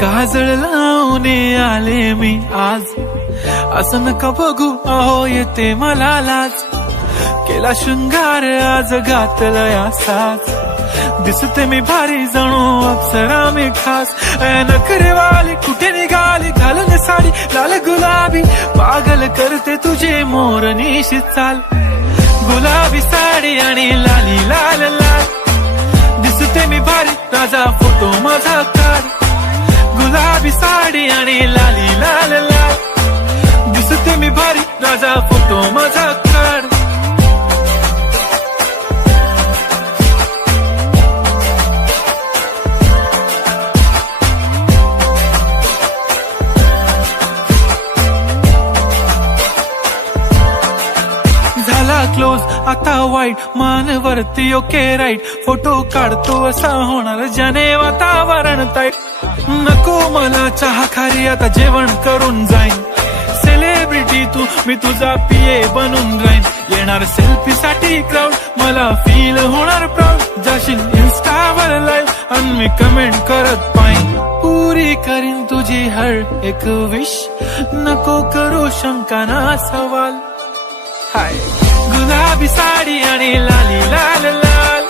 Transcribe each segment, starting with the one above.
काजळ लावून आले मी आज, असं नका बघू अहो येते मला लाज. केला शृंगार आज घातलाय असाच, दिसते मी भारी जणू अप्सरा मी खास. नखरेवाली कुठे निघाली घालून साडी लाल गुलाबी, पागल करते तुझे मोरनीशी चाल. गुलाबी साडी आणि लाली लाल लाल, दिसते मी भारी राजा फोटो माझा काढ. गुलाबी साडी आणि लाली लाल लाल, दिसते मी भारी राजा फोटो माझा काढ. झाला क्लोज आता वाईट, मान वरती ओके राईट. फोटो काढतो असा होणार ज्याने वातावरण ताईट. नको मला चहा खारी आता जेवण करून जाईन. सेलिब्रिटी तू मी तुझा पिये बनून राहीन. येणार सेल्फी साठी क्राऊड मला फील होणार प्राऊड. जाशील इन्स्टावर लाईव्ह आणि मी कमेंट करत पाईन. पुरी करीन तुझी हर एक विश, नको करू शंका ना सवाल. हाय गुलाबी साडी आणि लाली लाल लाल,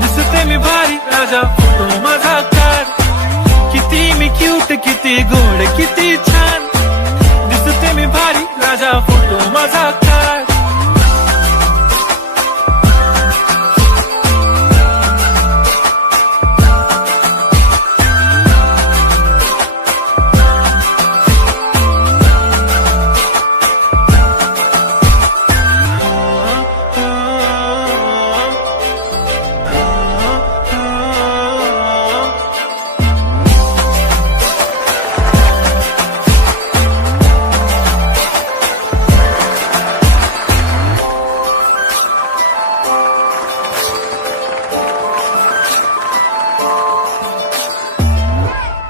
दिसते मी भारी राजा फोटो माझा काढ. किती मी क्यूट किती गोड किती छान, दिसते मी भारी राजा फोटो माझा.